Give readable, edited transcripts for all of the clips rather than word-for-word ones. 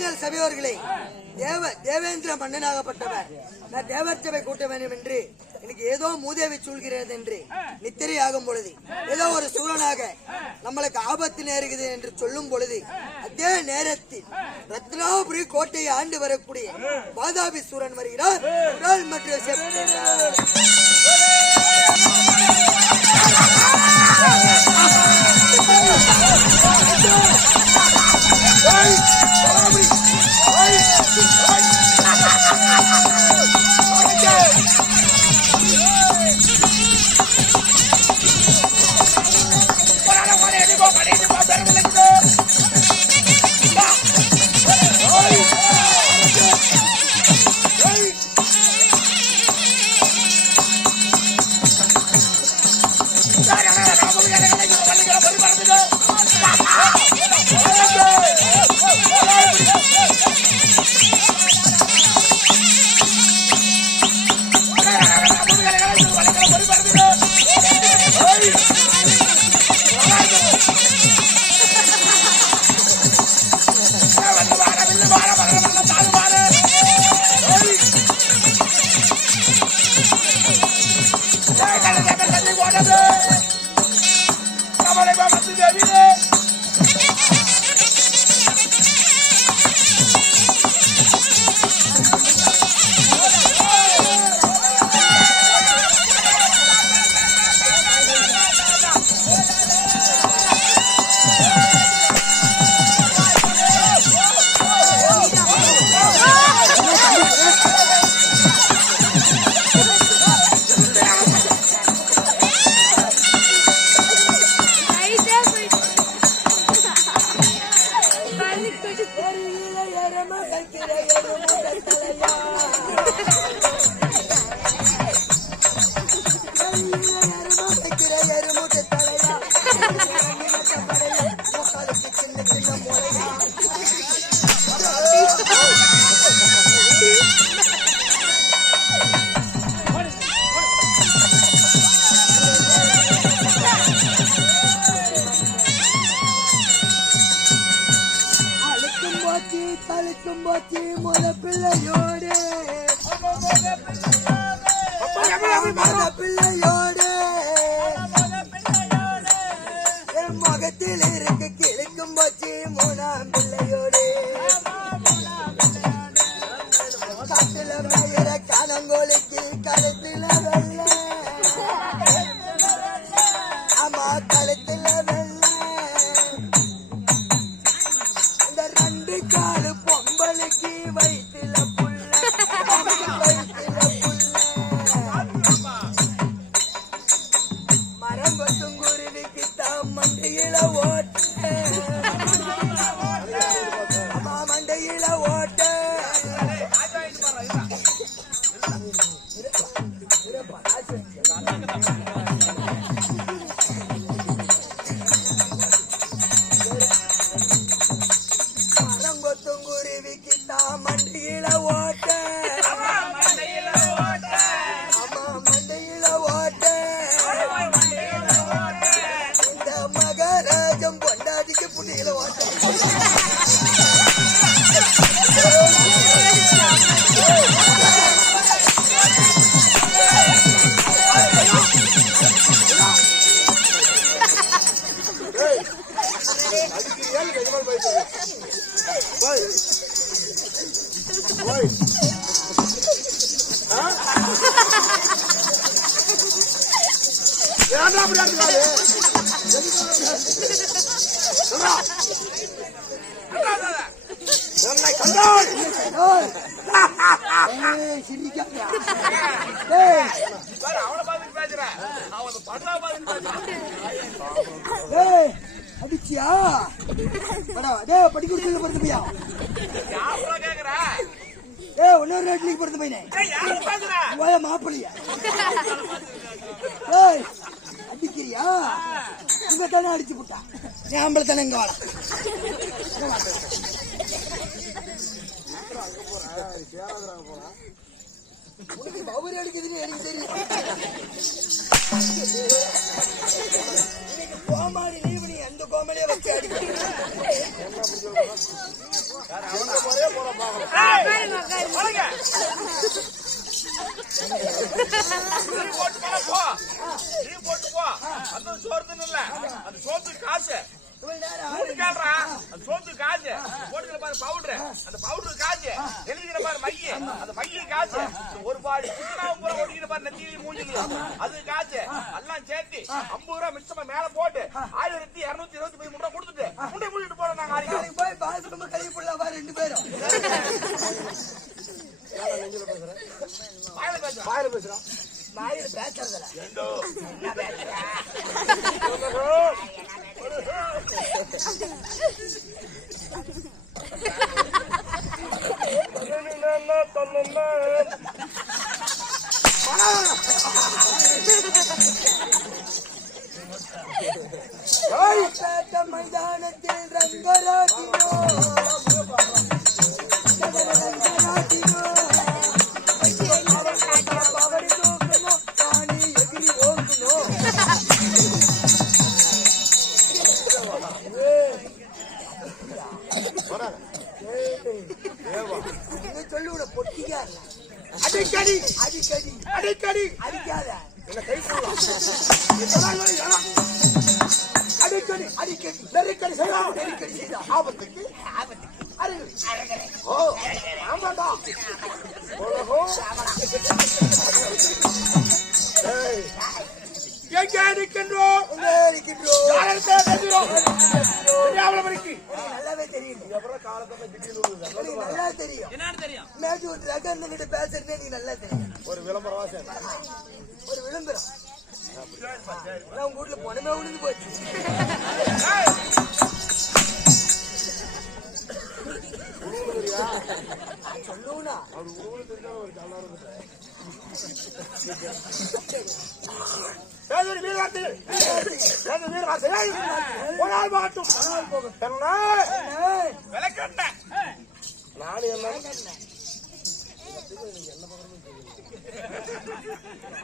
கேளுங்கள் சபையோர்களே, தேவேந்திர மன்னனாகப்பட்டவர் நான் தேவர் சபை கூட்ட வேண்டும் என்று எனக்கு ஏதோ மூதேவி சூழ்கிறது என்று நித்திரையாகும் பொழுது, ஏதோ ஒரு சூரனாக நம்மளுக்கு ஆபத்து நேருகிறது என்று சொல்லும் பொழுது, அதே நேரத்தில் ரத்னாபுரி கோட்டையை ஆண்டு வரக்கூடிய வாதாபி சூரன் வருகிறார். முகத்தில் இருக்கு கிழக்கும் போச்சு மூணாம் பிள்ளையோடு காட்டுல மயிர கலங்கோலிக்கு கழுத்துல வெள்ள ஆமா கழுத்துல வெள்ள இந்த ரெண்டு காலு பொம்பளுக்கு வயிற்றுல புள்ள வயிற்றுல புள்ள மரம் கொத்தும் குருவிக்கு தான் மண்டையில ஓட்ட ஆமா மண்டையில ஓட்ட அடிச்சியா படிக்க பொறுத்துமையா இன்னொரு நாட்டுக்கு பொறுத்த பையனே மாப்பிள்ளையா அடிக்கிறியா உங்க தானே அடிச்சு போட்டா ஞாபக தானே எங்க வாழ பவுரி அடிக்குதுன்னு எனக்கு தெரியும். கோமாளி லீவு நீ அந்த கோமாளியே வச்சு அடிக்க போட்டு போனா போ, நீ போட்டு போ. அந்த சோறுன்னு இல்ல, அந்த சோத்துக்கு காசு கேள்றா. அந்த சோத்துக்கு காசு போட்டுக்கிற பாரு பவுடரு, அந்த பவுடருக்கு காசு, எழுதிக்கிற பாரு மைய, அந்த மைய காசு, ஒரு பாடி குத்துனாவும் பூரா ஓட்டிக்கிற பாரு நெத்தியில மூஞ்சில அது காசு எல்லாம் சேர்த்து 50 ரூபா மிச்சமா மேல போட்டு 1223 ரூபா கொடுத்துட்டு முண்டை மூடிட்டு போறோம் நாங்க. ஆடிக்கு போய் பாத்ரூம் கழுவி போடலாம் 2 பேரும். வாயில பேசுறோம், வாயில பேசுறோம், வாயில பேசுறதுல என்ன பேசுற? மைதானத்தில் ரங்கராட்டினோ அவரை தூக்கணும் ராணி எகிரி ஓக்கணும். சொல்லுட பொட்டிக்கா அடிக்கடி அடிக்கடி அடிக்கடி அடிக்காத கை அடிக்கடி அடிக்கடி நெருக்கடி செய்யலாம், நெருக்கடி செய்யலாம், ஆபத்துக்கு ஆபத்துக்கு அருகு ஓ ஆமாடா ஓஹோ எங்கே இருக்கின்றோம், நல்லாவே தெரியும். நல்லா தெரியும், என்னன்னு தெரியும்? மேட்டூர் ரகன்கிட்ட பேசுறதே நீ நல்லா தெரியும். ஒரு விளம்பரம், ஒரு விளம்பரம் உங்க வீட்டுல பணமே விழுந்து போச்சு. சொல்லுவா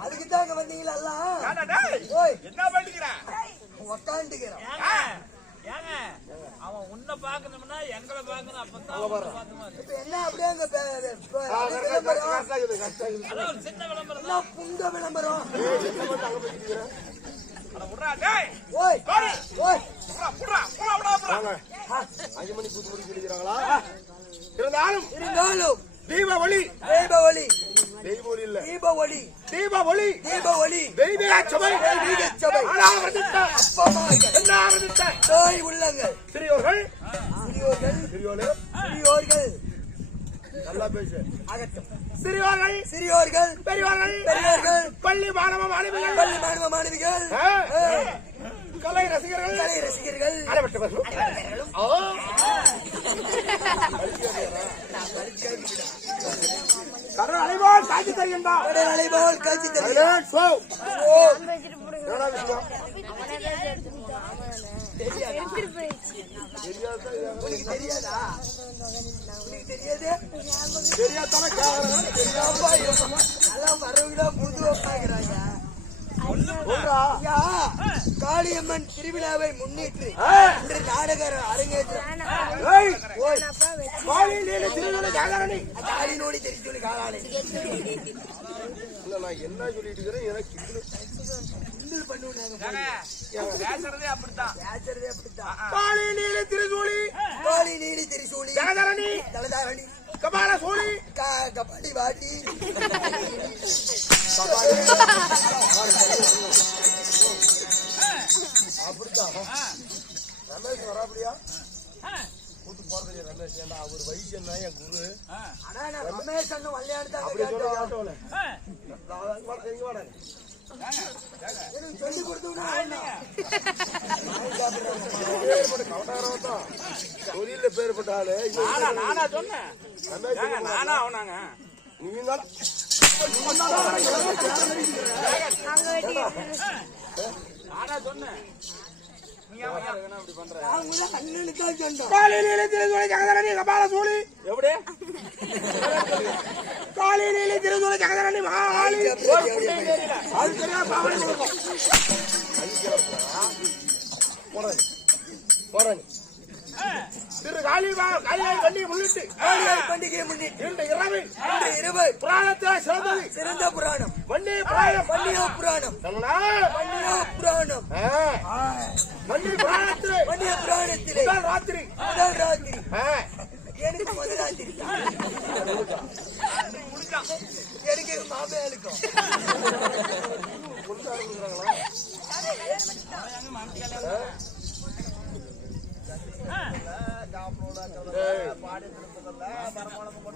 அதுக்குதாங்க வந்தீங்களா என்ன பண்ணிக்கிறேன் உக்காந்துக்கிறோம். ஏங்க அவன் உன்னை பாக்கணும்னா எங்களை பாக்கணும், அப்பதான் இப்ப என்ன அப்படியே அங்க ஒரு சின்ன விளம்பரம் புங்க விளம்பரம். ஓய் ஓய் ஓய் 5 மணி கூத்து முடிக்க இருக்கிறாங்களா? இருந்தாலும் இருந்தாலும் தீபாவளி தீபாவளி தெய்வொலி இல்ல, தீபாவளி தீபாவளி தீபாவளி தெய்வீக சபை, தெய்வீக சபை தாய் உள்ளங்கள் சிறியோர்கள் சிறியோர்கள் சிறியோர்கள் சிறியோர்கள் நல்லா பேசு அகட்டும். சிறியோர்கள் சிறியோர்கள் பெரியோர்கள் பெரியோர்கள் பள்ளி மாணவ மாணவிகள் பள்ளி மாணவ மாணவிகள் கலை ரசிகர்கள் கலை ரசிகர்கள் அனைவரும் கடல் அலைவால் காட்சி தருகின்றார், கடல் அலைபோல் காட்சி தருகிறார். உனக்கு தெரியாதா? உனக்கு தெரியாது? எல்லாம் வரவங்களா புது வைப்பாங்கிறாங்க. காளியம்மன் திருவிழாவை முன்னிட்டு இன்று நாடக அரங்கேற்றம். காளினோடி தெரிஞ்சு காளானை என்ன சொல்லிட்டு இருக்கிறேன் எனக்கு கிண்டல் பண்ணுவாங்க. பேசுறதே அப்படித்தான். பேசுறதே அப்படித்தான். காளி நீலி திருசூலி காளி நீடி திரிசூலி ஜலதரணி தலதாரணி கபால சூலி கபாடி வாடி அப்படித்தான். ரமேஷ் வராபடியா கூத்து போறது ரமேஷ், ஏன்னா அவர் வயசு என்ன என் குரு. ஆனா நான் ரமேஷ் அண்ணன் விளையாடுதான் அப்படி சொல்ல ஆட்டோல எனக்கு சொல்லி கொடுத்தோம்னா தொழில பேர்பட்ட ஆளு நானா சொன்னேன், நானா அவனாங்க நீங்க நானா சொன்னேன். அண்ணனுக்காக சொன்னோம். ஜகதரணி கபால சூழி எப்படி காளி நீலி திருசூலி ஜகதரணி மகாகாளி அது சரியா பாவனை கொடுக்கும். போறேன் திரு காளியாய் பண்டிகை முன்னிட்டு காளியாய் பண்டிகையை முன்னிட்டு இன்று இரவு புராணத்தில் சிறந்தது சிறந்த புராணம் வன்னிய புராணம் வன்னிய புராணம் வன்னிய புராணம் வன்னிய புராணத்திலே வன்னிய புராணத்திலே முதல் ராத்திரி எனக்கு முதல் ராத்திரி எனக்கு மாமையாளுக்கும்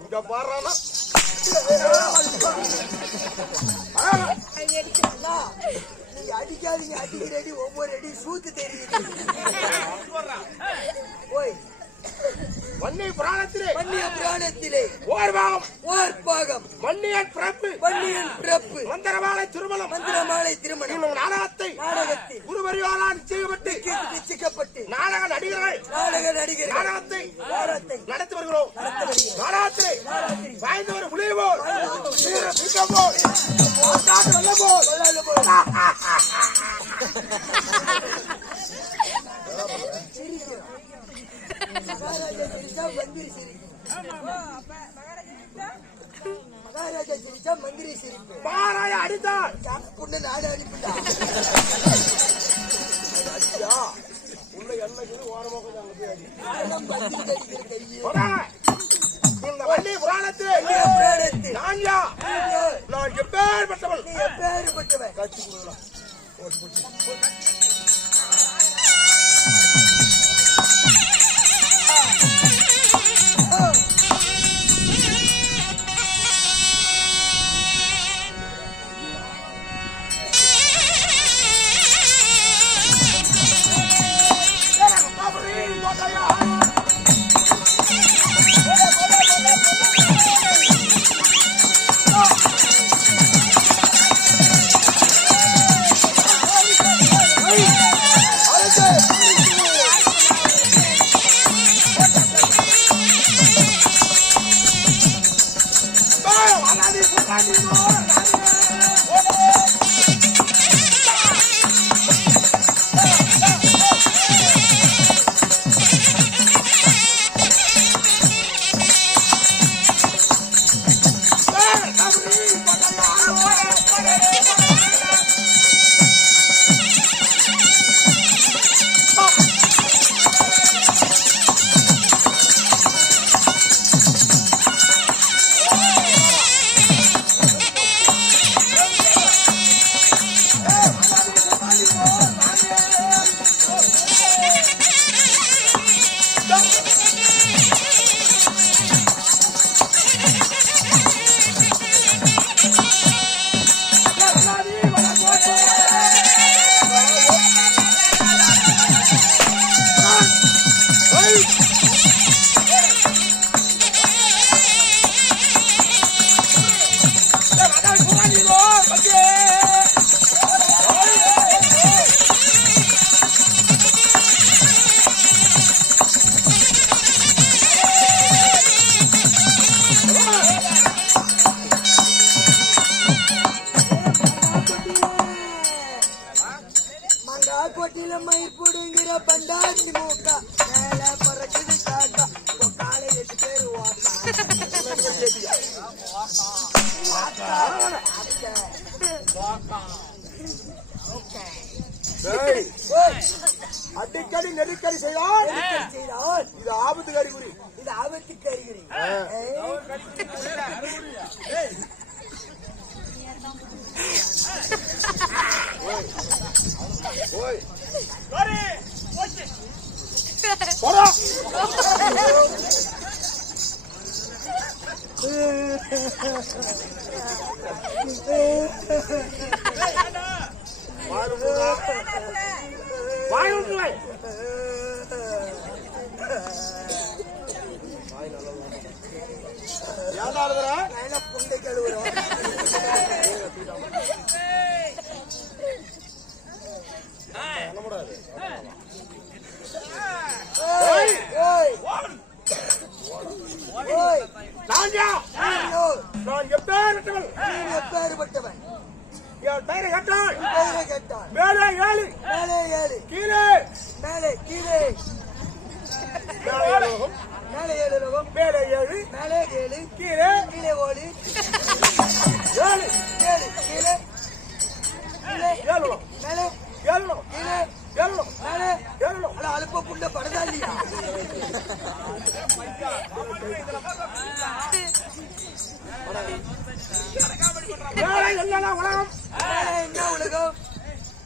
இங்க பாடுறானா நீங்க அடிக்காதீங்க, அடிக்கிற அடி ஒவ்வொரு அடி சூத்து தெரியுது. ஓய் வன்னிய புராணத்திலே வன்னிய புராணத்திலே ஓர் பாகம் வன்னியன் பிறப்பு மந்திரமாலை திருமணம் நாடகத்தில் குருவரியாளால் நிச்சயிக்கப்பட்டு நாடக நடிகர்கள் நாடகத்தை நடத்தி வருகிறோம். நாடகத்திலே வாய்ந்த ஒரு புலிபோல் மகாராஜா சிரிச்சா மந்திரி சிரிப்பு. பாராய அடித்தார் பொண்ணு நாடு அடிப்புட்டா உள்ள எண்ணெய் ஓரமாக வன்னிய புராணத்தில் நான் எப்பேற்பட்டவன் எப்பேற்பட்டவன் காட்சி கொடுக்கலாம். கோட்டில மயிர் போடுங்கிற பண்டாரி மூக்கா மேல பறக்குது காக்கா காலை 8 பேரு அடிக்கடி நெருக்கடி செய்தால் இது ஆபத்து கறிகுறி. இது ஆபத்து கறிகுறி. புண்டை கழுவுறோம். நான் எப்பேற்பட்டவன் என் பெயரை கேட்டால் மேலே 7 மேலே 7 கீழே மேலே கீழே மேலே 7 லோகம், மேலே 7, மேலே 7, கீழே கீழே 7, 7, 7, கீழே, கீழே, 7, மேலே, 7, கீழே, 7, மேலே, 7. அட அலுப்ப புண்ட படுதா இல்லையா? மேலே என்னடா உலகம்? மேலே என்ன உலகம்?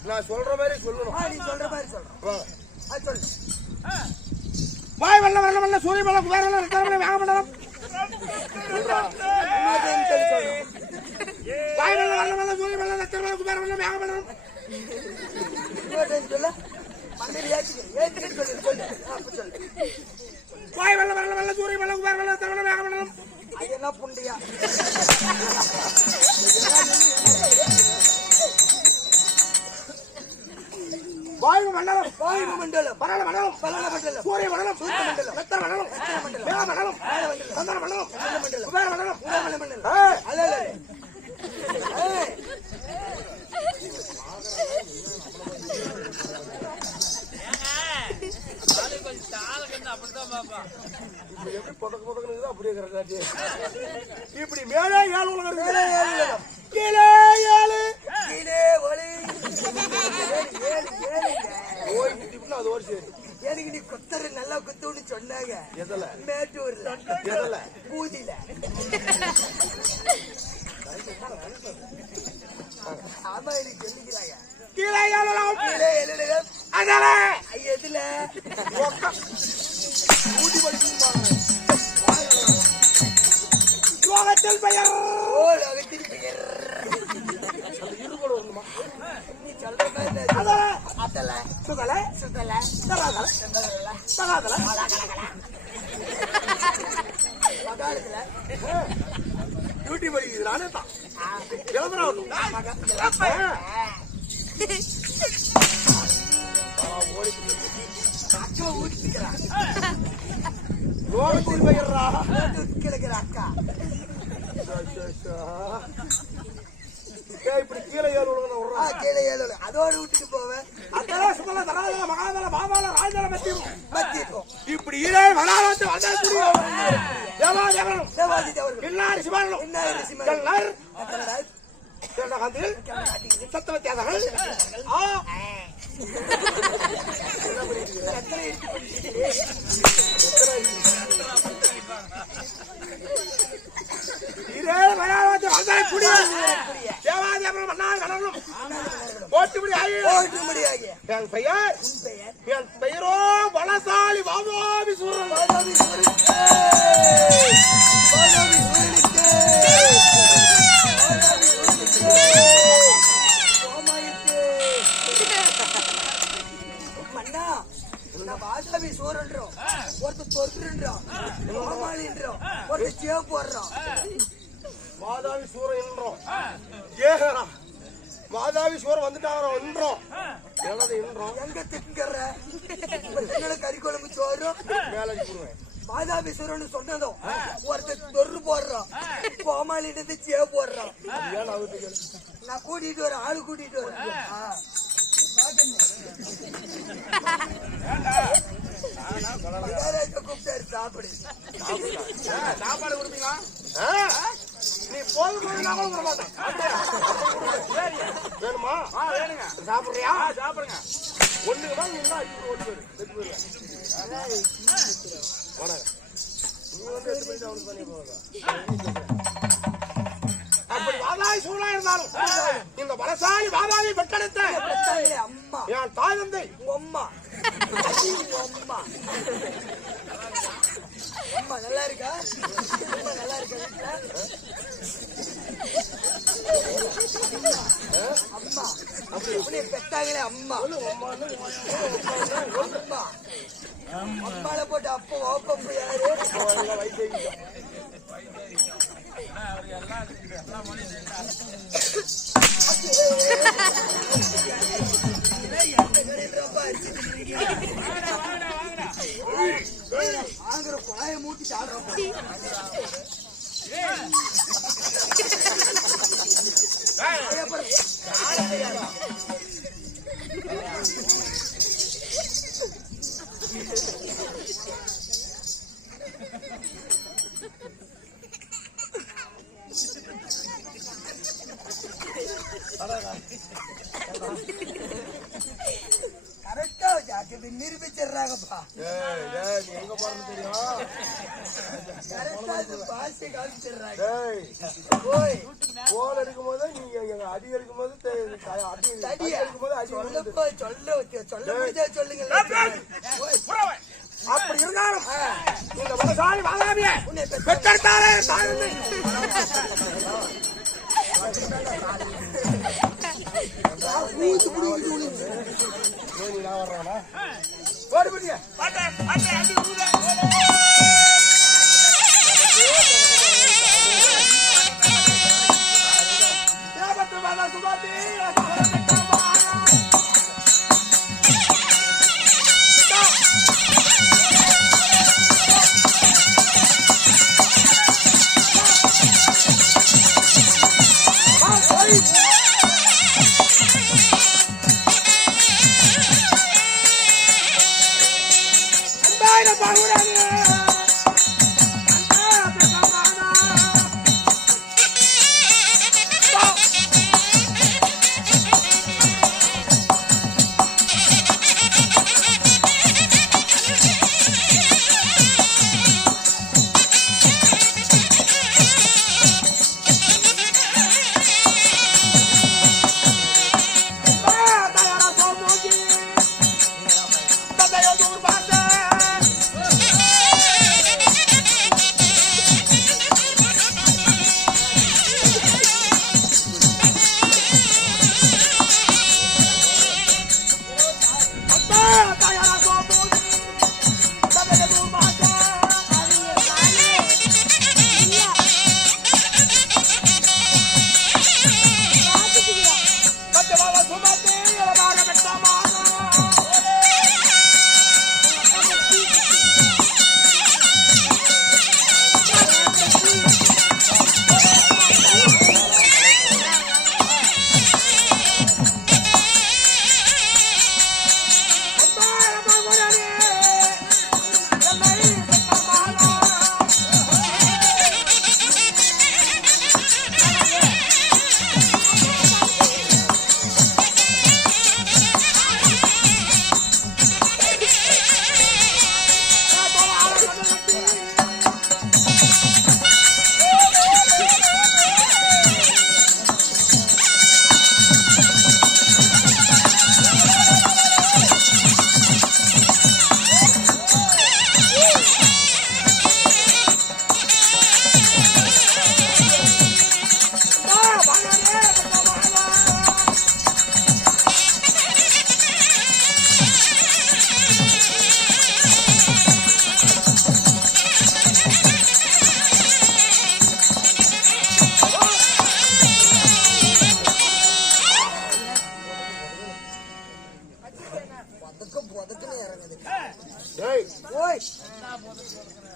நான் சொல்ற மாதிரி சொல்லணும். நீ சொல்ற மாதிரி சொல்றேன். வா. அது சொல்லு. வாய் வெள்ள சூரிய வெள்ள குபேர வெள்ள ரத்தன வேகமண்டலம். இன்னொருத்தன் சொல்லி சொல்லணும். வாய் வெள்ள சூரிய வெள்ள ரத்தன குபேர வெள்ள வேகமண்டலம். இன்னொருத்தன் சொல்ல. மண்ணில் ஏத்திக்க சொல்லு சொல்லு. அப்ப சொல்லு. வாய் வெள்ள சூரிய வெள்ள குபேர வெள்ள ரத்தன வேகமண்டலம். அது என்ன புண்டியா? வாயு மண்டலம், வாயு மண்டலம், பரல மண்டலம், பலன மண்டலம், சூரிய மண்டலம், சூரிய மண்டலம், ரத்தன மண்டலம், வேக மண்டலம், சந்திர மண்டலம், மண்டலம், குபேர மண்டலம். உலக மண்டலம். ஏய், அல்ல எப்படி பொதக்கு பொதக்குன்னு அப்படியே கிடக்காச்சு. இப்படி மேலே 7 உலகம் இருக்கு. மேலே 7 உலகம், கீழே 7. கீழே ஒளி. 7 ஓய் இப்படி அது ஒரு சரி. எனக்கு நீ குத்தரு நல்லா குத்துன்னு சொன்னாங்க. எதல? மேட்டூர்ல, எதல? பூதியில. ஆமா எனக்கு சொல்லிக்கிறாங்க. கீழே 7 உலகம். கீழே 7 உலகம். அதனால எதுல? ஊட்டி படிச்சுப்பாங்க. லோகத்தில் பெயர். ஓ லோகத்தில் பெயர். இருபோடு வரணுமா? நீ சொல்ற மாதிரி அதல அதல சுகல சுதல தகாதல சுதல தகாதல மகாலத்துல டியூட்டி படிக்குது நானே தான் எழுதுறாட்டும். அக்கா ஊட்டிக்கிறான். லோகத்தில் பெயர்ரா. கிழக்கிற அக்கா இப்படி கீழே 7 உலகம் விடுறான். கீழே 7 உலகம். அதோடு விட்டுட்டு போவேன். அத்தல சுமல தராதல மகாதல பாபால ராஜல மத்தியம். மத்தியம் இப்படி இதே வராலத்து வந்தால் புரியும். தேவா தேவனும் தேவாதி தேவர்கள் கில்லாரி சிவானும் இன்னாயிரம் சிம்மர்கள். கல்லர் அத்தனடா தேவகாந்தில் சத்தவத்தியாதகள் ஆ எத்தனை இருக்கு பண்ணிட்டு இதே வராலத்து வந்தால் புரியும். தேவா தேவனும் மன்னார் கடலும் போட்டுபடி ஆகி ஓட்டும்படியாகிய என் பெயர் உன் பெயர் என் பெயரோ பலசாலி வாதாபி சூரன். பாதாமி சூரனுக்கு பாதாமி சூரனுக்கு பாதாமி சூரனுக்கு சோமாயிக்கு மன்னா நான் பாதாமி சூரன்றோம், ஒருத்தர் தொற்றுன்றோம், சோமாலின்றோம், ஒருத்தர் சேவ் போடுறோம். மாதாவி சூரன் என்றோம். ஏகரா மாதாவி சூரன் வந்துட்டாங்க என்றோம். எனது என்றோம் எங்க திங்கிற என்னோட கறி குழம்பு சோறும் வேலைக்கு போடுவேன். பாதாபி சூரன் சொன்னதும் ஒருத்தர் தொரு போடுறோம், கோமாளிட்டு சேவ் போடுறோம். ஏன் அவுத்து நான் கூட்டிட்டு வரேன், ஆளு கூட்டிட்டு வரேன். கூப்பிட்டாரு சாப்பிடு. சாப்பாடு கொடுப்பீங்களா? நீ போதும் விட மாட்டேன். வேணுமா? வேணுங்க. சாப்பிடுறியா? சாப்பிடுங்க. ஒண்ணுக்கு தான் நீங்க ஒன்று பேரு வெற்றி போயிருவேன். நீ வந்து 8 மணிக்கு அவனுக்கு பண்ணி போவதா? அப்படி வாதாவி சூழலா இருந்தாலும் இந்த பலசாலி வாதாவி பெற்றெடுத்த பெத்தாங்களே அம்மா, என் தாய் தந்தை உங்க அம்மா, உங்க அம்மா. அம்மா நல்லா இருக்கா? அம்மா நல்லா இருக்கா வீட்டுல? அம்மா அப்படி பெத்தாங்களே அம்மா, அம்மா அம்மால போட்டு அப்ப ஓப்பப்பு யாரு? ஆங்கிற குழாய மூட்டி சாடுறோம். கரெக்டா நிரூபிச்சிடுறாங்கப்பா. டேய் டேய் நீ எங்க போறன்னு தெரியும்? கரெக்டா இது பாசி காமிச்சிடுறாங்க. டேய் ஓய் கோல் அடிக்கும்போது நீங்க எங்க அடி அடிக்கும்போது அடி அடிக்கும்போது அடி சொல்லப்பா, சொல்ல முடிஞ்சா சொல்லுங்க. புறவை. அப்படி இருந்தாலும் இந்த பலசாலி வாதாபிய பெற்றெடுத்தாலே தாழ்ந்து நான் வர்றேனா ஓடிபடியா பாட்டை, பாட்டை, அடி ஊதா. தேவத்து வாதா சுபாதி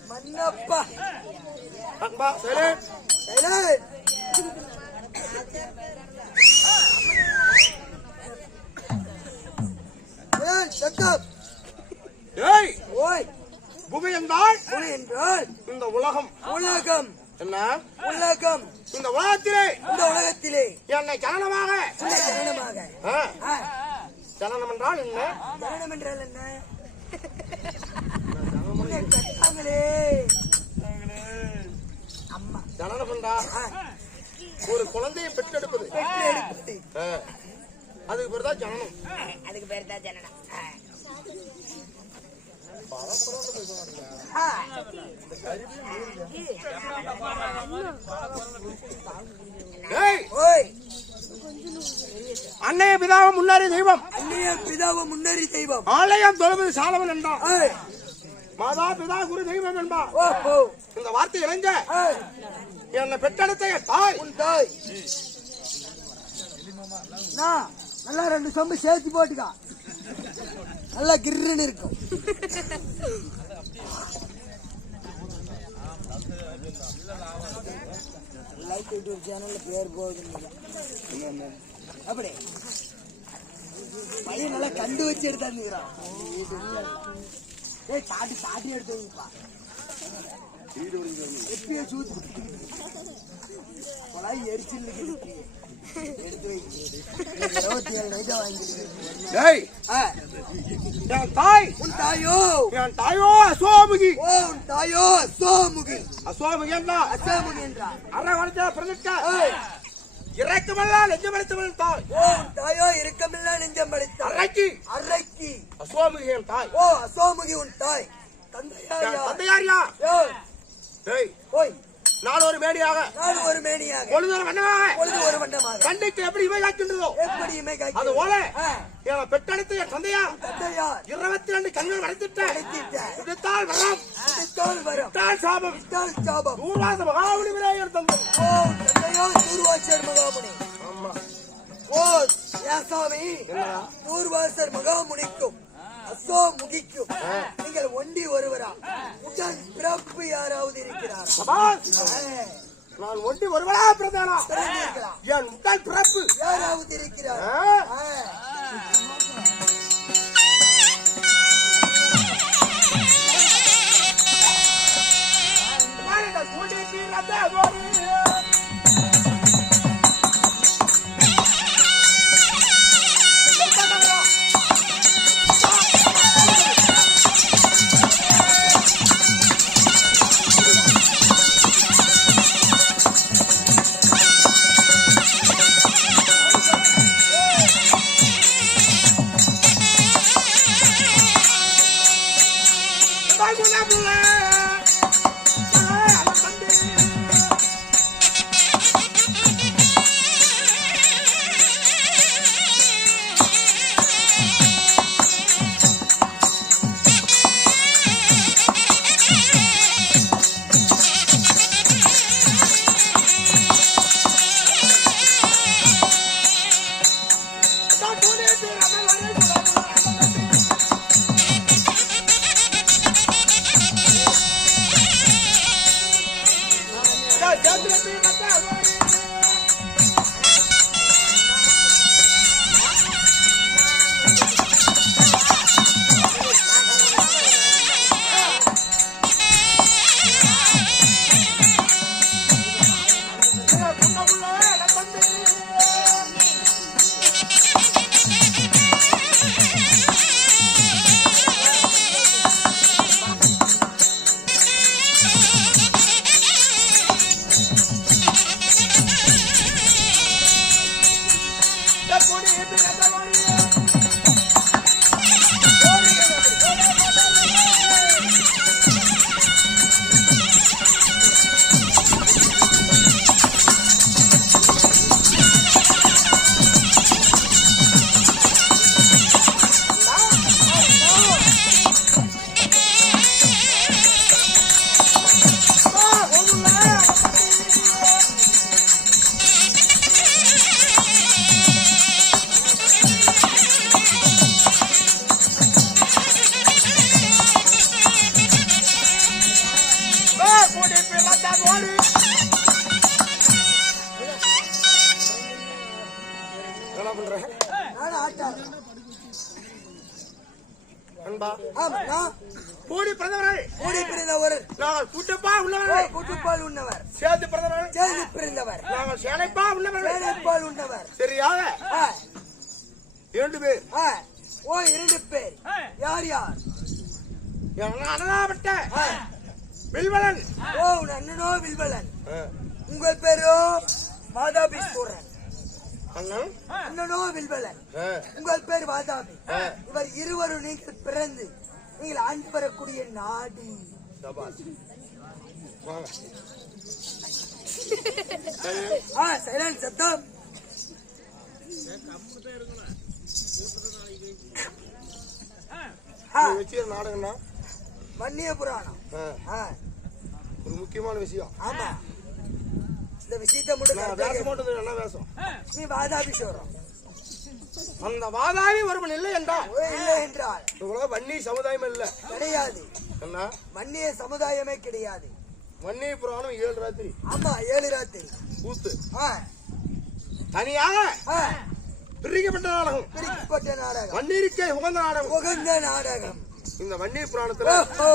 மன்னப்பா அன்பா சரி புவி என்றால் இந்த உலகம் உலகம் என்ன உலகம் இந்த உலகத்திலே என்னை ஜனனமாக ஜனனம் என்றால் என்ன ஜனனம் என்றால் என்ன கட்டாங்களே அம்மா ஜனனம் என்றால் ஒரு குழந்தையை பெற்றெடுப்பது அதுக்கு பேர் தான் ஜனனம் அதுக்கு பேர் தான் ஜனனம் அன்னைய பிதாவை முன்னேறி தெய்வம் ஆலயம் தொழுவது சாலவன் என்றான் மாதா பிதா குரு தெய்வம் என்பா இந்த வார்த்தை இணைஞ்ச என்னை பெற்றெடுத்த தாய் நல்லா 2 சொம்பு சேர்த்து போட்டுக்கா நல்லா கிர்ன்னு இருக்கும் லைக் யூடியூப் சேனல்ல பேர் போகுது அப்படி பையன் நல்லா கண்டு வச்சு எடுத்தாந்துக்கிறான். ஏய் சாட்டி எடுத்து வைப்பா. எப்படியே சூது கொலாய் எரிச்சல் எடுத்து வைக்கிறது 27 நைட்டா வாங்கிக்கிறேன். டேய் என் தாய் உன் தாயோ அசோமுகி. ஓ உன் தாயோ அசோமுகி. அசோமுகி என்ன அசோமுகி என்றார். அரை வளர்த்த பிரதிக்க இறக்கமெல்லாம் நெஞ்சமளித்தவள் தாய். ஓ உன் தாயோ இருக்கமில்லா நெஞ்சம் படைத்தார். அரைக்கி அரைக்கி. அசோமுகி என் தாய். ஓ அசோமுகி உன் தாய். தந்தையார் யார்? தந்தையாரியா? யார்? டேய் ஓய் நான் ஒரு மேடியாக நான் ஒரு மேனியாக பொழுது வண்ணமாக பொழுது ஒரு வண்டமாக கண்ணுக்கு எப்படி இவை காக்கின்றதோ எப்படி இமை அது காய்க்கிறது? போல ஆ, என் பெற்றெடுத்த என் தந்தையா தந்தையார் 22 கண்கள் வளைத்திட்ட அழைத்திட்டார். விடுத்தால் வரம் விட்டால் வரம் விட்டால் சாபம் விட்டால் சாபம். ஊர்வாச மகாபலி விநாயகர் தந்தை. ஓ தந்தையோ தூர்வாசர் மகாமுனி. ஆமா ஓ யாசாமி தூர்வாசர் மகாமுனிக்கும் அசோமுகிக்கும் நீங்கள் ஒண்டி ஒருவரா? உடன் பிறப்பு யாராவது இருக்கிறாரா? சபாஸ். ஆ, நான் ஒண்டி ஒருவரா பிறந்தானா? பிறந்தீர்களா? என் உடல் பிறப்பு யாராவது இருக்கிறாரா? ஆ. ஆ. மாநில கூட்டிட்டு வந்த கோரி. என்ன பண்ற? நானும் ஆட்டார். அன்பா ஆமா நான் கூடி பிறந்தவர்கள் கூடி பிறந்தவர். நாங்கள் கூட்டப்பா உள்ளவர்கள். கூட்டுப்பால் உண்ணவர். சேர்த்து பிறந்தவர்கள் சேர்ந்து பிறந்தவர். நாங்கள் சேனைப்பா உள்ளவர்கள். சேனைப்பால் உண்ணவர். சரியாக ஆ, 2 பேர். ஆ. ஓ 2 பேர். யார் யார்? என் அண்ணாபட்ட ஆ. வில்வலன். ஓ உன் அண்ணனோ வில்வலன். உங்கள் பேரோ வாதாபீஸ்வரன். அண்ணன் அண்ணனோ வில்வலன். உங்கள் பேர் வாதாபி. இவர் இருவரும் நீங்கள் பிறந்து நீங்கள் ஆண்டு வரக்கூடிய நாடு. சபாஸ். வாங்க. சைலன்ட் சத்தம். வச்சிருக்க நாடகம்னா வன்னிய புராணம். ஒரு முக்கியமான விஷயம். ஆமா இந்த விஷயத்தை மட்டும் நான் correct ஆ வேஷம் கேளு. மட்டும் என்ன வேஷம்? நீ வாதாபிஷோரம் அந்த வாதாபி ஒருவன் இல்லை என்றால் இல்லை என்றால் இவ்வளவு வன்னி சமுதாயம் இல்ல. கிடையாது. என்ன வன்னிய சமுதாயமே கிடையாது. வன்னி புராணம் 7 ராத்திரி ஆமா 7 ராத்திரி கூத்து ஆ, தனியாக ஆ, பிரிக்கப்பட்ட நாடகம். பிரிக்கப்பட்ட நாடகம். வன்னிருக்கே உகந்த நாடகம். உகந்த நாடகம். இந்த வன்னி புராணத்துல ஓ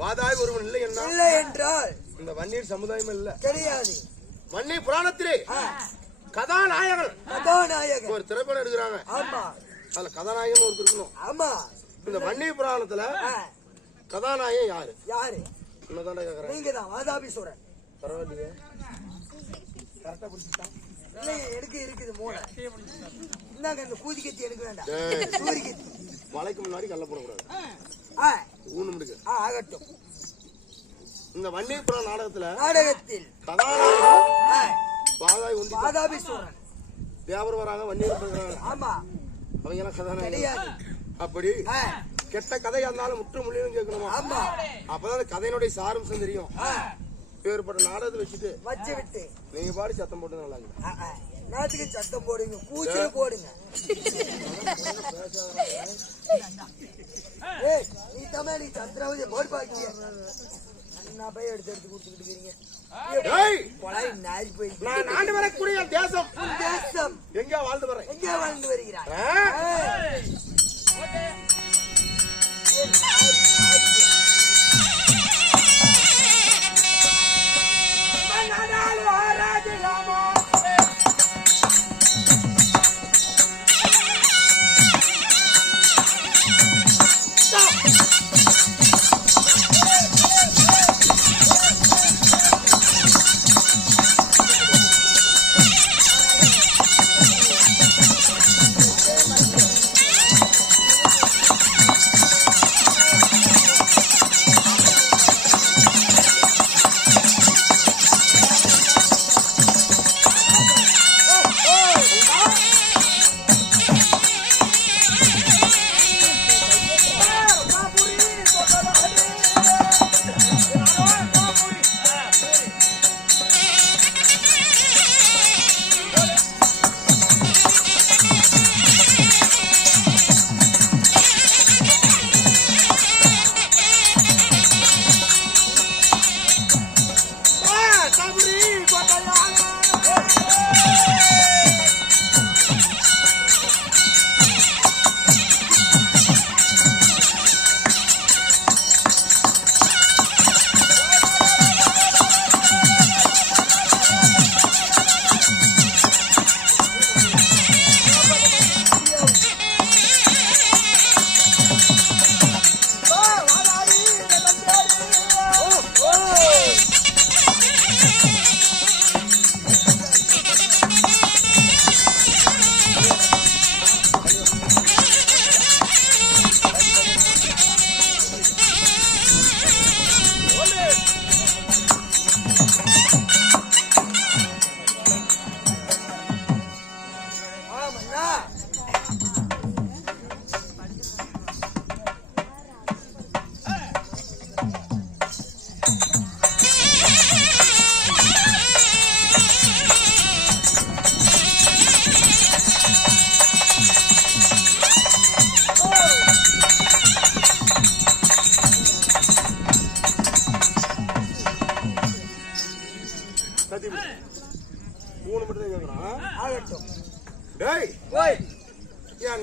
வாதாய் ஒருவன் இல்லை என்ன இல்லை என்றால் இந்த வன்னியர் சமுதாயம் இல்ல கிடையாது. வன்னியர் புராணத்திலே கதாநாயகன் ஒரு திரைப்படம் எடுக்கிறாங்க. ஆமா, அதுல கதாநாயகன் ஒருத்தர் இருக்கணும். ஆமா. இந்த வன்னியர் புராணத்துல கதாநாயகன் யாரு? யாரு? என்னதான்டா கேக்குறேன். நீங்க தான் வாதாபிசூரன். பரவாயில்லையே, கரெக்டா புடிச்சிட்டா. இல்லைங்க, எனக்கு இருக்குது மூளை. இந்தாங்க இந்த கூதி கத்தி எனக்கு வேண்டாம். சூரி கத்தி. மலைக்கு முன்னாடி கல்ல போடக்கூடாது. ஊனு முடிக்கு. ஆகட்டும். இந்த வன்னியர் புராண நாடகத்தில் கதாநாயகன் வாதாய் ஒண்டி வாதாபிசூரன் தேவர் வராங்க, வன்னியர் இருக்கிறாங்க. ஆமா, அவங்க எல்லாம் கதாநாயகன் கிடையாது. அப்படி கெட்ட கதையா இருந்தாலும் முற்று முள்ளியும் கேட்கணுமா? ஆமா, அப்பதான் அந்த கதையினுடைய சாரம்சம் தெரியும். பேர்பட்ட நாடகத்தை வச்சுட்டு வச்சு விட்டு நீங்க பாடி சத்தம் போட்டு நல்லா இருக்கு. நாட்டுக்கு சத்தம் போடுங்க, கூச்சல் போடுங்க. நீ தமிழ் நீ சந்திராவதி போடு பாக்கிய நான் போய் எடுத்து கொடுத்துக்கிட்டு இருக்கீங்க. நான் ஆண்டு வரக்கூடிய தேசம் தேசம் எங்க வாழ்ந்து வரேன், எங்க வாழ்ந்து வருகிறார்?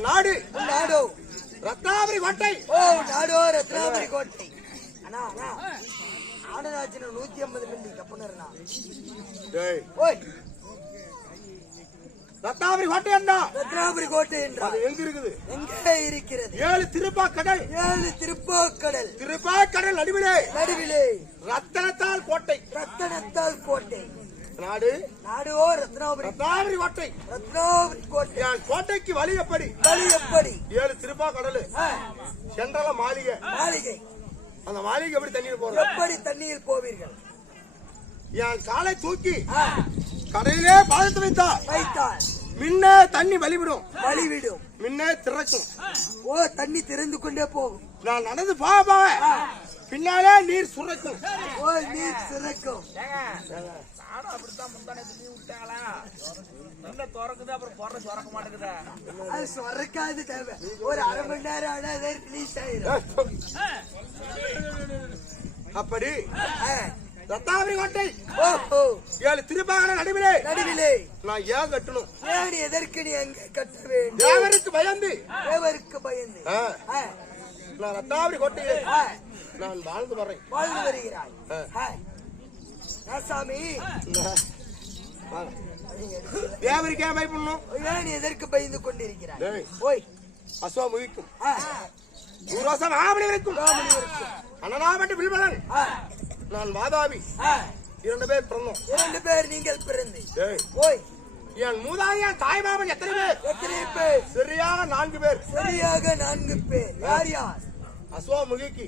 நாடு நாடோ ரத்னாபுரி கோட்டை. நாடோ ரத்னாபுரி கோட்டை. அண்ணா ஆனதாச்சின 150 மில்லி கப்புனர்னா. ரத்னாபுரி கோட்டை என்ன? ரத்னாபுரி கோட்டை என்றால் அது எங்க இருக்குது? எங்கே இருக்கிறது? 7 திருப்பாக்கடல். 7 திருப்பாக்கடல். திருப்பாக்கடல் நடுவிலே ரத்தனத்தால் கோட்டை. ரத்தனத்தால் கோட்டை. நாடு நாடோ ரத்னாபுரி. ரத்னாபுரி கோட்டை. ரத்னாபுரி கோட்டை. கோட்டைக்கு வழி எப்படி? வழி எப்படி? 7 திருப்பாக்கடல். சென்றல மாளிகை. மாளிகை. அந்த மாளிகை எப்படி தண்ணீர் போறது? எப்படி தண்ணீர் போவீர்கள்? என் காலை தூக்கி கடையிலே பாதத்து வைத்தால் முன்னே தண்ணி வழிவிடும். முன்னே திறக்கும். தண்ணி திறந்து கொண்டே போகும். நான் நடந்து போக பின்னாலே நீர் சுரக்கும். நீர் சுரக்கும். அப்படித்தான் முந்தானே தண்ணி விட்டாங்களா? நல்ல திறக்குது, அப்புறம் பொற சுரக்க மாட்டேங்குதா? அது சுரக்காது தேவை. ஒரு அரை மணி நேரம் ஆனா ரிலீஸ் ஆயிரும். அப்படி ரத்னாபுரி கோட்டை 7 திருப்பாக்கடல் நடுவிலே நான் ஏன் கட்டணும்? எதற்கு நீ அங்க கட்ட வேண்டும்? தேவருக்கு பயந்து தேவருக்கு பயந்து நான் ரத்னாபுரி கோட்டையை நான் வாழ்ந்து வர்றேன். வாழ்ந்து வருகிறாய். சாமி தேவருக்கே பயப்படணும். ஏன் எதற்கு பயந்து கொண்டிருக்கிறாய்? டேய், ஓய் அஸ்வா முகிக்கும் தூரோசம் ஆவணிவருக்கும் அண்ணனாமட்டு வில்வலன் நான் வாதாபி 2 பேர் பிறந்தோம். 2 பேர் நீங்கள் பிறந்து. டேய், ஓய் என் மூதாதையன் தாய்மாமன் எத்தனை பேர்? எத்தனை பேர்? சரியாக 4 பேர். சரியாக 4 பேர். யார் யார்? அஸ்வா முகிக்கு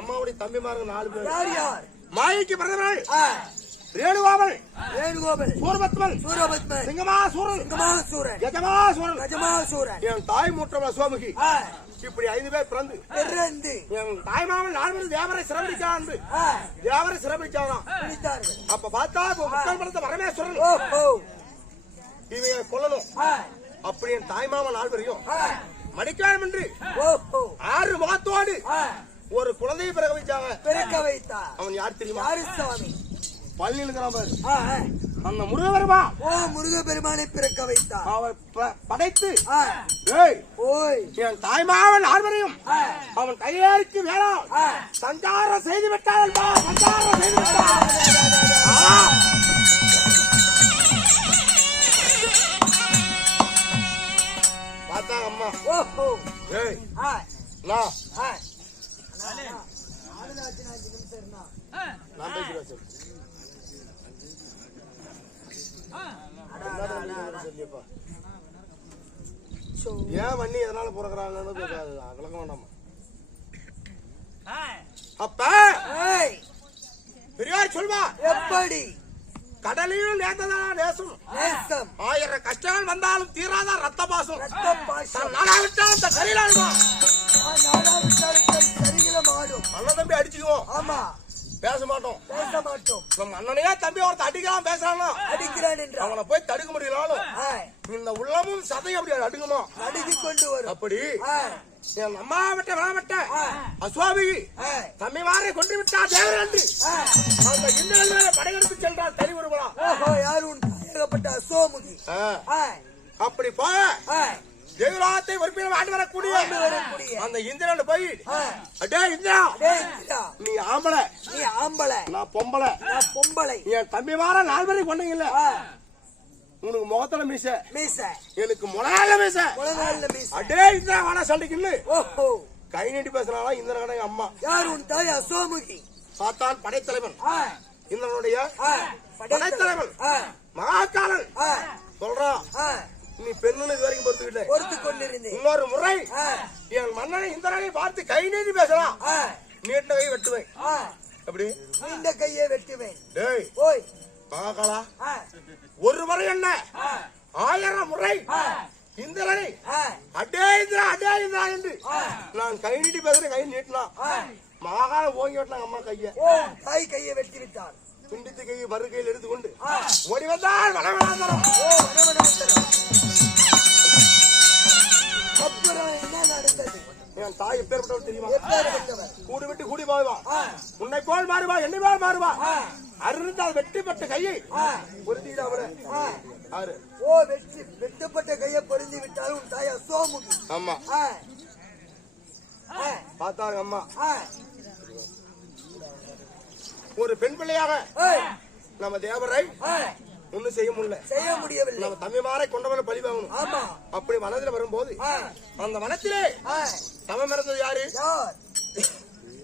அம்மாவுடைய தம்பிமார்கள் 4 பேர். யார் யார்? மாயிக்கு பிறந்தவர்கள் ரேணுகாவல், வேணுகோபல், சூரபத்மன், சூரபத்மன், சிங்கமாசூரன், சிங்கமாசூரன், கஜமாசூரன், கஜமாசூரன். என் தாய் மூற்றம் அஸ்வாமுகி. இப்படி 5 பேர் பிறந்து பிறந்து என் தாய்மாமன் 4 பேர் தேவரை சிறப்பிடிச்சான். தேவரை சிறப்பிடிச்சாதான் பிடித்தார்கள். அப்ப பார்த்தா முக்கால் படத்த பரமேஸ்வரன் ஓஹோ இவங்க கொல்லணும். அப்படி என் தாய்மாமன் 4 பேரையும் மடிக்காரம் என்று ஓஹோ 6 முகத்தோடு ஒரு குழந்தையை பிறக்க வச்சாங்க. பிறக்க வைத்தார். அவன் யார் தெரியுமா? யாரு சாமி? பள்ளியில் இருக்கிறான் பாரு, அந்த முருகபெருமா. ஓ முருகபெருமானை பிறக்க வைத்தார். அவர் படைத்து ஓய் என் தாய்மாவன் 4 பேரையும் அவன் கையேறிக்கு வேளாண் சஞ்சாரம் செய்து விட்டான். சஞ்சாரம் செய்து விட்டான். பார்த்தா அம்மா. ஓஹோ ஏய் நான் பேசுறேன் சொல்லியப்பா. ஏன் வண்ணி எதனால பிறக்கிறாங்கன்னு விளக்க வேண்டாமா? அப்ப பெரியார் சொல்வா, எப்படி கடலையும் நேர்ந்ததான் நேசம். நேசம் 1000 கஷ்டங்கள் வந்தாலும் தீராத ரத்த பாசம். ரத்த பாசம் நாடாவிட்டாலும் இந்த கரையிலாடுமா நாடாவிட்டாலும் சரிகிலம் ஆடும். அண்ணன் தம்பி அடிச்சுக்குவோம். ஆமா பேச மாட்டோம். பேச மாட்டோம். நம்ம அண்ணனையே தம்பி ஒருத்த அடிக்கலாம் பேசுறானா அடிக்கிறான் என்று அவனை போய் தடுக்க முடியலாலும் இந்த உள்ளமும் சதையும் அப்படி அடுங்குமா அடித்து கொண்டு வரும். அப்படி என் அம்மா விட்ட விளாமட்ட அஸ்வாமி தம்மை மாறி கொண்டு விட்டா தேவர் என்று அந்த இந்திரன் படையெடுத்து சென்றால் தனி வருவா. ஓஹோ யார் உன் தாயகப்பட்ட அசோமுகி? அப்படி போக தேவராத்தை ஒருப்பில் ஆண்டு வரக்கூடிய அந்த இந்திரன் போய் அடே இந்திரா நீ ஆம்பளை, நீ ஆம்பளை, நான் பொம்பளை, நான் பொம்பளை, என் தம்பி மாற 4 பேரையும் கொண்டீங்கல்ல, உனக்கு முகத்துல மீச மீச எனக்கு முளையால மீச முழங்கால மீச. அடே இந்திரா வாடா சண்டைக்குன்னு ஓஹோ கை நீட்டி பேசினாலும் இந்திரன் கடை அம்மா. யார் உன் தாய்? அசோமுகி. பார்த்தான் படைத்தலைவன் இந்திரனுடைய படைத்தலைவன் மகாகாலன் சொல்றான், நீ பெண்ணுன்னு இது வரைக்கும் பொறுத்துக்கிட்டேன், பொறுத்து கொண்டிருந்தேன். இன்னொரு முறை என் மன்னனை இந்திரனை பார்த்து கை நீட்டி பேசலாம், நீட்ட கை வெட்டுவேன். எப்படி நீண்ட கையை வெட்டுவேன். டேய் ஓய் மகாகாலா, ஒரு முறை என்ன 1000 முறை இந்திரனை அடே இந்திரா அடே இந்திரா என்று நான் கை நீட்டி பேசுறேன். கை நீட்டலாம் மகாகாலம் ஓங்கி வெட்டினாங்க அம்மா கைய. ஓ தாய் கையை வெட்டி விட்டார். துண்டித்து கையை மறு கையில் எடுத்துக்கொண்டு ஓடி வந்தால் வனவனாந்தரம். ஓ வனவனாந்தரம். அப்புறம் என்ன நடந்தது? என் தாய் எப்பேற்பட்டவர் தெரியுமா? எப்பேற்பட்டவர்? கூடு விட்டு கூடி போவா, உன்னை போல் மாறுவா, என்னை போல் மாறுவா. அருந்தால் வெட்டிப்பட்ட கையை பொருத்திடா விட. ஓ வெட்டப்பட்ட கையை பொருந்தி விட்டால் உன் தாய் அசோமுகி. ஆமா பார்த்தாங்க அம்மா. ஒரு பெண் பிள்ளையாக நம்ம தேவரை ஒண்ணும் செய்ய முடியவில்லை. நம்ம தம்பிமாரை கொண்டவனை பழி வாங்கணும். ஆமா அப்படி வனத்துல வரும்போது அந்த வனத்திலே தவம் இருந்தது யாரு?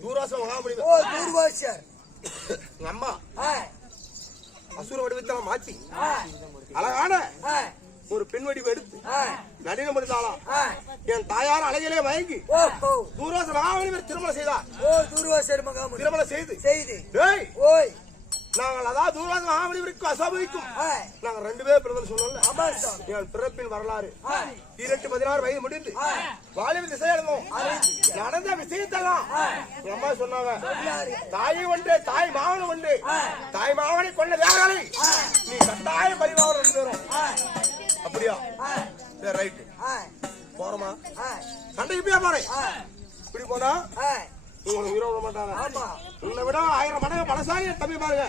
தூர்வாசன் மகாபலி. ஓ தூர்வாசர் அம்மா அசுர வடிவத்தெல்லாம் மாற்றி அழகான ஒரு பெண் வடிவு எடுத்து நடினம் எடுத்தாலாம். என் தாயார் அழகிலே மயங்கி தூர்வாசன் மகாபலி திருமணம் செய்தார். ஓ தூர்வாசர் மகாபலி திருமணம் செய்து ஓய் நாங்கள் அதாவது தூர்வாசன் மகாபலிக்கும் அசோபதிக்கும் நாங்கள் 2 பேர் பிறந்தன்னு சொன்னோம்ல. என் பிறப்பின் வரலாறு 16 வயது முடிந்து வாலிப திசை எழுந்தோம். நடந்த விஷயத்தெல்லாம் எங்க அம்மா சொன்னாங்க, தாயை ஒன்று தாய் மாவனை ஒன்று தாய் மாவனை கொண்ட தேவராளை நீ கட்டாய பரிவாரம் 2 பேரும். அப்படியா? சரி ரைட்டு போறோமா? சண்டைக்கு போய் போறேன். இப்படி போனா உங்களுக்கு உயிரை விட மாட்டாங்க. உன்னை விட 1000 மடங்கு பலசாலி தம்பி பாருங்க.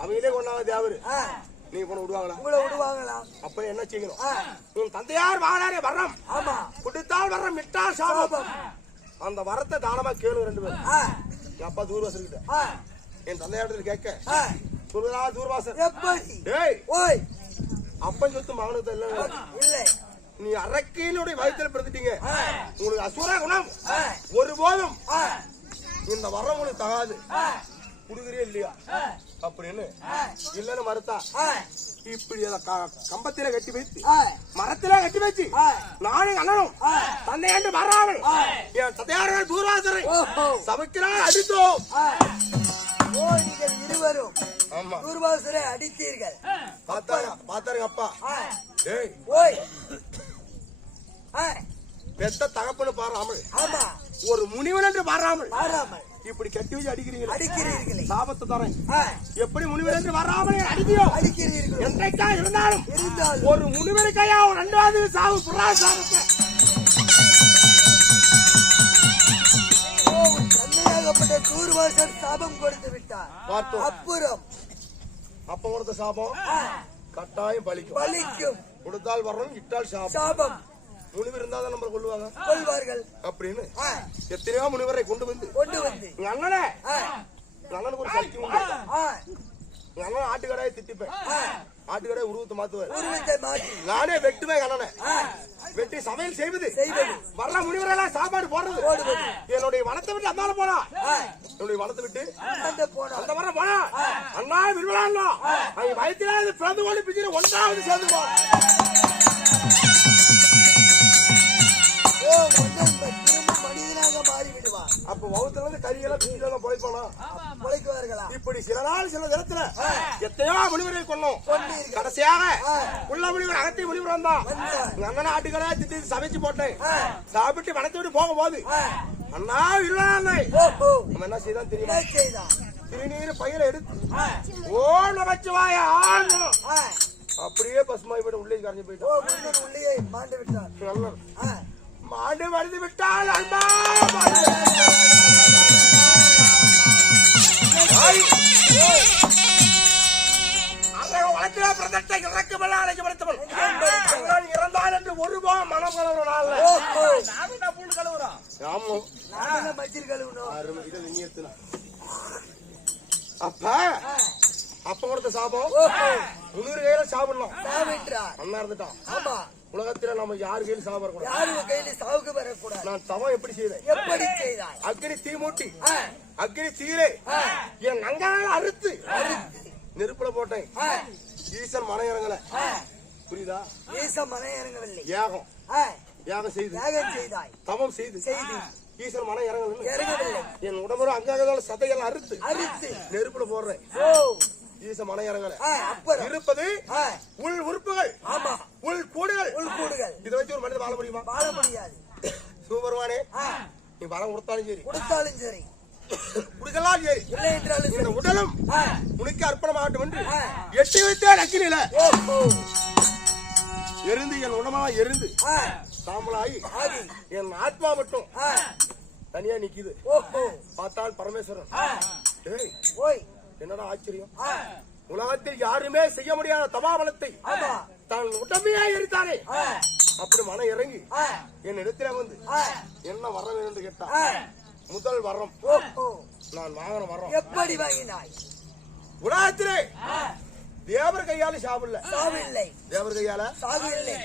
அவங்களே கொண்டாங்க தேவரு. நீங்க போன விடுவாங்களா? அப்ப என்ன செய்யணும்? உன் தந்தையார் வாழாரே வர்றம் கொடுத்தால் வர்றம் விட்டால் சாபம். அந்த வரத்தை தானமா கேளு ரெண்டு பேரும். ஆ, என் அப்பா தூர்வாசர் கிட்ட ஆ, என் தந்தையாட்டத்தில் கேட்க ஆ. சொல்லுதா தூர்வாசர், எப்படி? ஏய் ஓய், அப்பன் சொத்து மகனுக்கு இல்ல, இல்லை. நீ அரக்கையினுடைய வயிற்றுல பிறந்துட்டீங்க. ஆ, உங்களுக்கு அசுர குணம் ஆ, ஒருபோதும் ஆ, இந்த வரம் உங்களுக்கு தகாது. ஆ, குடுக்குறே இல்லையா அப்படின்னு ஆ, இல்லன்னு மறுத்தா ஆ, இப்படி அத கம்பத்தில கட்டி வைத்து ஆ, மரத்தில கட்டி வச்சு ஆ. நானும் அண்ணனும் ஆ. தந்தையாண்டு வராமல் என் தந்தையார்கள் தூர்வாசரை ஓஹோ. சமைக்கிறால் அடித்தோம். ஆ. ஓ, நீங்கள் இருவரும் ஆமா தூர்வாசரை அடித்தீர்கள். பாத்தாருங்க அப்பா. ஆ, ஏய் ஓய். ஆ, பெத்த தகப்பனு பாராமல் ஆமா, ஒரு முனிவன் என்று பாராமல் மாறாமல் இப்படி கட்டி வச்சு அடிக்கிறீங்க. அடிக்கிறீர்களே. சாபத்தை தரேன். ஆ, எப்படி முனிவன் என்று வராமல் அடிக்கியோ அடிக்கிறீர்கள். என்றைக்கா இருந்தாலும் இருந்தாலும் ஒரு முனிவருக்கையா ஒரு ரெண்டாவது சாவு புறா சாபத்தை. ஓ, உன் தந்தையாகப்பட்ட தூர்வாசர் சாபம் கொடுத்து விட்டார். பார்த்தோம். அப்புறம் அப்ப கொடுத்த சாபம் ஆ, கட்டாயம் பலிக்கும். பலிக்கும் கொடுத்தால் வரணும், இட்டால் சாபம். சாபம் முனிவர் இருந்தாதான் நம்ம கொள்ளுவாங்க கொள்வார்கள். அப்படின்னு ஆ, எத்தனையோ முனிவரை கொண்டு வந்து கொண்டு வந்து எங்க அண்ணனே, ஆ, எங்க அண்ணனுக்கு ஒரு சக்தி உண்டு. ஆ, எங்க அண்ணன் ஆட்டுக்கடையை திட்டிப்பேன், ஆ, ஆட்டுக்கடையை உருவத்தை மாத்துவார். உருவத்தை மாற்றி நானே வெட்டுவேன் எங்க அண்ணனை. ஆ, வெட்டி சமையல் செய்வது, செய்வது, வர்ற முனிவரெல்லாம் சாப்பாடு போடுறது. போடுவது. என்னுடைய வனத்தை விட்டு அந்தால போனா, ஆ, என்னுடைய வனத்தை விட்டு அந்த போனார். அந்த வர போனா அண்ணா விரும்பலாம் அவங்க வயிற்றில பிறந்து கொண்டு பிச்சு ஒன்றாவது சேர்ந்து போ. ஓ, மன்னன் திரும்ப மனிதனாக மாறி விடுவார். அப்ப வகுத்துல இருந்து கரியெல்லாம் பிச்சுலாம் போய்ப்பானா. பொழைக்குவார்களா? இப்படி சில நாள் சில தினத்துல எத்தனையோ முனிவரை கொண்டோம். கொண்டீர்கள். கடைசியாக உள்ள முனிவர் அகத்திய முனிவர் வந்தான். வந்தார். எங்க அண்ணன் ஆட்டுக்கடை திட்டி சமைச்சு போட்டேன். ஆ, சாப்பிட்டு வனத்தை விட்டு போகும் போது ஆ, அண்ணா இருளாண்ணே ஓஹோ. நம்ம என்ன செய்தான் தெரியுமா? என்ன செய்தான்? திருநீர் பையில எடுத்து ஆ, ஓ நமச்சிவாய ஆணும் ஆ, அப்படியே பசுமாய் போயிட்டு உள்ளே கரைஞ்சு ஓ, போயிட்டான். மன்னன் உள்ளே மாண்டு விட்டார். நல்லது. ஆ, மாண்டு மருந்து விட்டால் அன்பா வளர்த்தில பிரதத்தை இறக்கமெல்லாம் அழைக்கப்படுத்தவள் இறந்தால் என்று ஒருபோம் மனம் கலவரால். ஓஹோ. நானும் நான் பூண்டு கழுவுறோம். ஆமாம் நாமெல்லாம் மச்சில் கழுவணும். அருமை. இதை நீ எடுத்துனா. அப்ப அப்ப கொடுத்த சாபம் ஓஹோ. 300 கையில சாப்பிடலாம். சாவின்றார். அண்ணா இருந்துட்டான். ஆமா, உலகத்துல நம்ம யாரு கையில சாப்பிடக்கூடாது. யாரும் கையில சாவுக்கு வரக்கூடாது. நான் தவம் எப்படி செய்தேன்? எப்படி செய்தாய்? அக்னி தீ மூட்டி ஆ, அக்னி தீரே ஆ, என் நங்கால அறுத்து அறுத்து. நெருப்புல போட்டேன். ஆ, ஈசன் மன இறங்கல. ஆ, புரியுதா? ஈசம் மன இறங்கவில்லை. யாகம் ஆ, யாகம் செய்து யாகம் செய்தாய். தவம் செய்து செய்து ஈசன் மன இறங்கல. இறங்கவில்லை. என் உடம்புல அங்காக சதையெல்லாம் அறுத்து அறுத்து. நெருப்புல போடுறேன். ஓ, ஈசன் மன இறங்கல. ஆ, அப்புறம் இருப்பது ஆ, உள் உறுப்புகள், ஆமா, உள் கூடுகள். உள்கூடுகள் இதை வச்சு ஒரு மனிதன் வாழ முடியுமா? வாழ முடியாது. சிவபெருமானே, ஆ, நீ வரம் கொடுத்தாலும் சரி கொடுத்தாலும் சரி, குடிக்கலாம் சரி, இல்லை என்றாலும் இந்த சரி. உடலும் ஆ, உனக்கு அர்ப்பணமாகட்டும் என்று ஆ. எட்டி வைத்தேன் அக்கினியில. ஓஹோ. எரிந்து என் உடம்பா எரிந்து ஆ, சாம்பலாகி ஆகி. என் ஆத்மா மட்டும் ஆ, தனியா நிக்குது. ஓஹோ. பார்த்தால் பரமேஸ்வரன். ஆ, ஏய், ஓய். என்னடா ஆச்சரியம்! ஆ, உலகத்தில் யாருமே செய்ய முடியாத தபாபலத்தை ஆமா. தான் உடம்பையா எரித்தானே. ஆ, அப்படி மனம் இறங்கி ஆ, என் இடத்துல வந்து ஆ, என்ன வர வேண்டும் என்று கேட்டா, ஆ, முதல் வரம் ஓஹோ. நான் வாங்கின வரம். எப்படி வாங்கினாய்? உலகத்திலே ஆ, தேவர் கையால சாப்பிடல. சாவில்லை. தேவர் கையால சாவு இல்லை.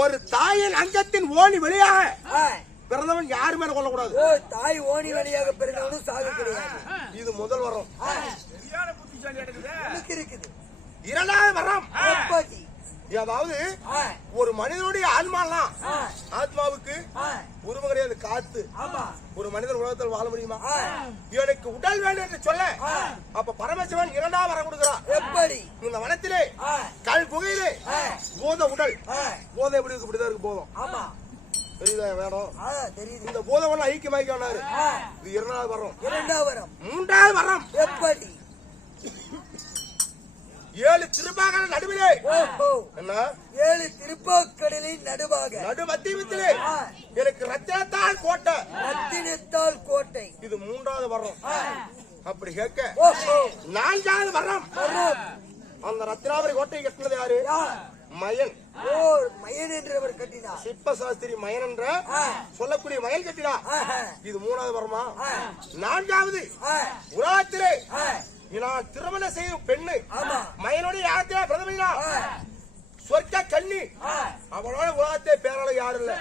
ஒரு தாயின் அங்கத்தின் ஓனி வெளியாக ஆ, பிறந்தவன் யாரு மேல கொள்ளக்கூடாது. ஓ, தாய் ஓனி வழியாக பிறந்தவனும் சாகு கிடையாது. இது முதல் வரம். ஆ, சரியான புத்திசாலி எடுக்குது. உனக்கு இருக்குது. இரண்டாவது வரம், எப்படி? அதாவது ஆ, ஒரு மனிதனுடைய ஆன்மாலாம் ஆ, ஆத்மாவுக்கு ஆ, உருவம் கிடையாது, காத்து. ஆமா. ஒரு மனிதன் உலகத்தில் வாழ முடியுமா? ஆ, எனக்கு உடல் வேண்டும் என்று சொல்ல ஆ, அப்ப பரமசிவன் இரண்டாவது வரம் கொடுக்கிறான். எப்படி? இந்த வனத்திலே ஆ, கல் குகையிலே ஆ, போத உடல், ஆ, போதை எப்படி இருக்கு? இப்படிதான் இருக்கு போதும். ஆமா. தெரியுதா வேணும்? ஆ, தெரியுது. இந்த போதவன் ஐக்கியமாக்கினாரு. ஆ, இது இரண்டாவது வரம். இரண்டாவது வரம். மூன்றாவது வரம், எப்படி? 7 திருப்பாக நடுவிலே. ஓஹோ. என்ன? 7 திருப்பாக்கடலின் நடுவாக நடு மத்தியத்திலே ஆ, எனக்கு ரத்தினத்தால் கோட்டை. ரத்தினத்தால் கோட்டை. இது மூன்றாவது வரம். ஆ, அப்படி கேட்க ஓஹோ. நான்காவது வரம், வரம். அந்த ரத்தினாபுரி கோட்டை கட்டினது யாரு? யார்? மயன் ஓ மயன் என்றவர் கட்டினார். சிற்ப சாஸ்திரி மயன் என்ற சொல்லக்கூடிய மயன் கட்டினார். இது 3வது வரமா. 4வது உலகத்திலே நான் திருமணம் செய்யும் பெண்ணு மயனுடைய யாத்திரா பிரதமையா சொர்க்க கண்ணி. அவளோட உலகத்தை பேரால யாரும் இல்ல.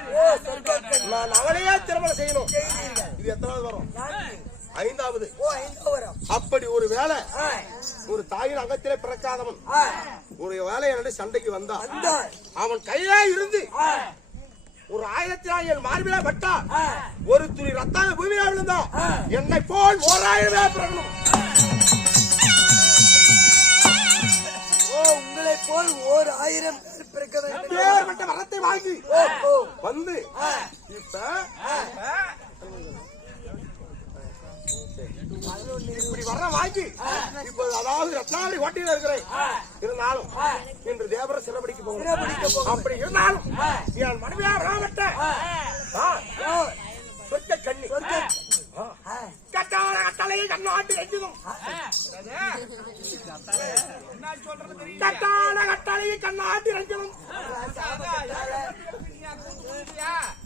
நான் அவளையே திருமணம் செய்யணும். இது எத்தனாவது வரும்? 5வது. அப்படி ஒரு வேலை ஒரு தாயின் அங்கத்திலே பிறக்காதவன் ஒரு வேலை என்னுடைய சண்டைக்கு வந்தான். அவன் கையிலே இருந்து ஒரு 1000 என் மார்பிலே பட்டா ஒரு துளி ரத்தான பூமியா விழுந்தான். என்னை போல் 1000 பிறக்கணும். உங்களை போல் 1000 பேர் பிறக்க வேண்டும். பேர்பட்ட வரத்தை வாங்கி வந்து இப்ப இப்படி வர வாங்கி இப்ப அதாவது ரத்னாவளி ஓட்டியில இருக்கிறேன். இருந்தாலும் இன்று தேவர சிறப்படிக்கு போகணும். அப்படி இருந்தாலும் என் மனைவியா விடாமட்ட சொற்க கண்ணி கட்டான கட்டளையை கண்ணாட்டி எஞ்சுதும். கட்டான கட்டளையை கண்ணாட்டி ரஞ்சனும்.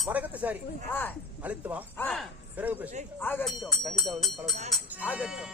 வடக்கத்து சாரி அழைத்து வா. பிறகு பேசு. ஆகட்டும் கண்டிப்பாவது ஆகட்டும்.